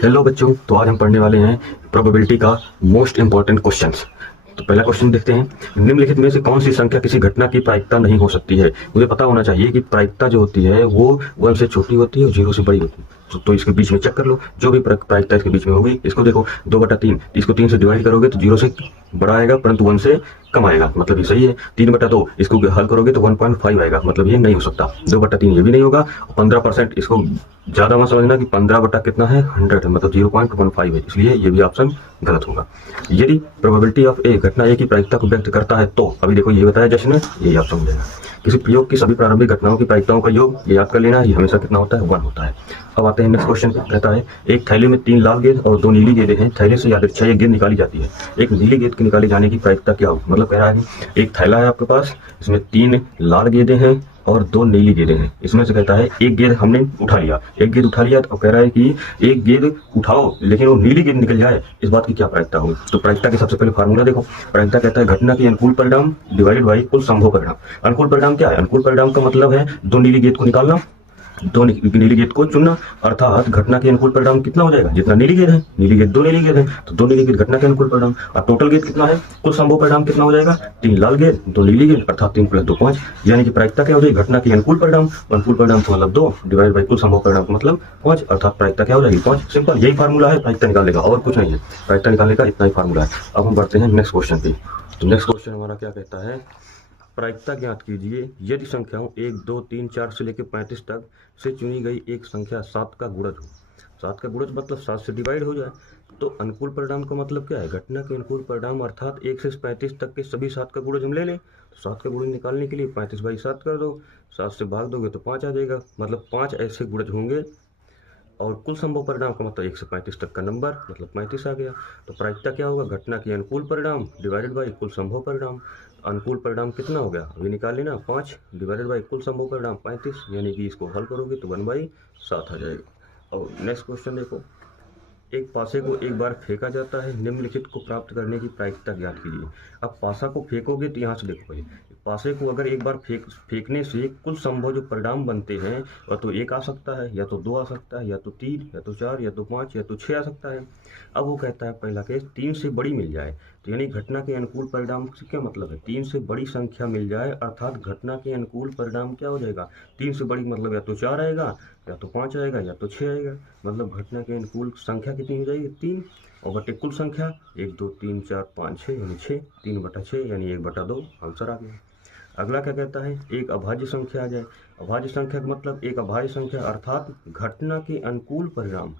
Hello बच्चों, तो आज हम पढ़ने वाले हैं प्रोबेबिलिटी का मोस्ट इंपॉर्टेंट क्वेश्चंस। तो पहला क्वेश्चन देखते हैं, निम्नलिखित में से कौन सी संख्या किसी घटना की प्रायिकता नहीं हो सकती है। मुझे पता होना चाहिए कि प्रायिकता जो होती है वो 1 से छोटी होती है और 0 से बड़ी होती है। तो इसके बीच में चेक कर लो, जो भी प्रायिकता इसके बीच में होगी। इसको देखो 2/3, इसको 3 से डिवाइड करोगे तो 0 से बड़ा आएगा परंतु 1 से कम आएगा, मतलब ये सही है। 3/2 इसको हल करोगे तो 1.5 आएगा, मतलब ये नहीं हो सकता। 2/3 ये भी नहीं होगा। 15% इसको ज्यादा मत समझना कि 15 बटा कितना है 100 है, मतलब 0.15 है, इसलिए ये भी ऑप्शन गलत होगा। यदि प्रोबेबिलिटी ऑफ ए घटना ए की प्रायिकता को व्यक्त करता है तो अभी देखो ये बताया जश्न ने, यही ऑप्शन हो जाएगा। किसी प्रयोग की सभी प्रारंभिक घटनाओं की प्रायिकताओं का योग ये याद कर लेना, ये हमेशा कितना होता है 1 होता है। अब आते हैं नेक्स्ट क्वेश्चन पे, कहता है एक थैले में 3 लाल गेंद और 2 नीली गेंदें हैं। थैले से यादृच्छा एक गेंद निकाली जाती है। एक नीली गेंद के निकाले जाने की प्रायिकता क्या होगी। मतलब कह रहा है कि एक थैला है आपके पास, इसमें 3 लाल गेंदें हैं और 2 नीली गेंदें हैं। इसमें से कहता है एक गेंद हमने उठा लिया, एक गेंद उठा लिया, तो कह रहा है कि एक गेंद उठाओ लेकिन वो नीली गेंद निकल जाए, इस बात की क्या प्रायिकता होगी। तो प्रायिकता के सबसे पहले फार्मूला देखो। प्रायिकता कहता है घटना की अनुकूल परिणाम डिवाइडेड बाई कुल संभव परिणाम। अनुकूल परिणाम क्या है? अनुकूल परिणाम का मतलब है 2 नीली गेंद को निकालना, 2 नीली गेंद को चुनना, अर्थात घटना के अनुकूल परिणाम कितना हो जाएगा, जितना नीली गेंद है। नीली गेंद 2 नीली गेंद है तो 2 नीली गेंद घटना के अनुकूल परिणाम। और टोटल गेंद कितना है, कुल संभव परिणाम कितना हो जाएगा, 3 लाल गेंद 2 नीली गेंद, अर्थात 3 + 2 5। यानी कि प्रायिकता क्या हो जाएगी, घटना के अनुकूल परिणाम, अनुकूल परिणाम का मतलब 2 डिवाइड बाई कुल संभव परिणाम का मतलब 5, अर्थात प्रायिकता क्या हो जाएगी 5। सिंपल, यही फार्मूला है प्रायिकता निकालने का, और कुछ नहीं है। प्रायिकता निकालने का इतना ही फार्मूला है। अब हम बढ़ते हैं नेक्स्ट क्वेश्चन पे। तो नेक्स्ट क्वेश्चन हमारा क्या कहता है, प्रायिकता ज्ञात कीजिए यदि संख्याओं 1 2 3 4 से लेकर 35 तक से चुनी गई एक संख्या 7 का गुणज हो। 7 का गुणज मतलब 7 से डिवाइड हो जाए। तो अनुकूल परिणाम का मतलब क्या है, घटना के अनुकूल परिणाम, अर्थात 1 से 35 तक के सभी 7 का गुणज हम ले लें। तो 7 का गुणज निकालने के लिए 35/7 कर दो, 7 से भाग दोगे तो 5 आ जाएगा, मतलब 5 ऐसे गुणज होंगे। और कुल संभव परिणाम का मतलब 1 से 35 तक का नंबर, मतलब 35 आ गया। तो प्रायिकता क्या होगा, घटना की अनुकूल परिणाम डिवाइडेड बाई कुल संभव परिणाम। अनुकूल परिणाम कितना हो गया, अभी निकाल लेना, 5 डिवाइडेड बाई कुल संभव परिणाम 35, यानी कि इसको हल करोगे तो 1/7 आ जाएगा। और नेक्स्ट क्वेश्चन देखो, एक पासे को एक बार फेंका जाता है, निम्नलिखित को प्राप्त करने की प्रायिकता ज्ञात कीजिए। अब पासा को फेंकोगे तो यहाँ से देखो भाई, पासे को अगर एक बार फेंकने से कुल संभव जो परिणाम बनते हैं या तो 1 आ सकता है, या तो 2 आ सकता है, या तो 3, या तो 4, या तो 5, या तो 6 आ सकता है। अब वो कहता है पहला केस 3 से बड़ी मिल जाए। तो यानी घटना के अनुकूल परिणाम से क्या मतलब है, 3 से बड़ी संख्या मिल जाए, अर्थात घटना के अनुकूल परिणाम क्या हो जाएगा, 3 से बड़ी मतलब या तो 4 आएगा, या तो 5 आएगा, या तो 6 आएगा। मतलब घटना के अनुकूल संख्या कितनी हो जाएगी 3, और बटे कुल संख्या 1 2 3 4 5 6 यानी 6, 3/6 यानी 1/2 आंसर आ गया। अगला क्या कहता है, एक अभाज्य संख्या आ जाए। अभाज्य संख्या का मतलब एक अभाज्य संख्या, अर्थात घटना के अनुकूल परिणाम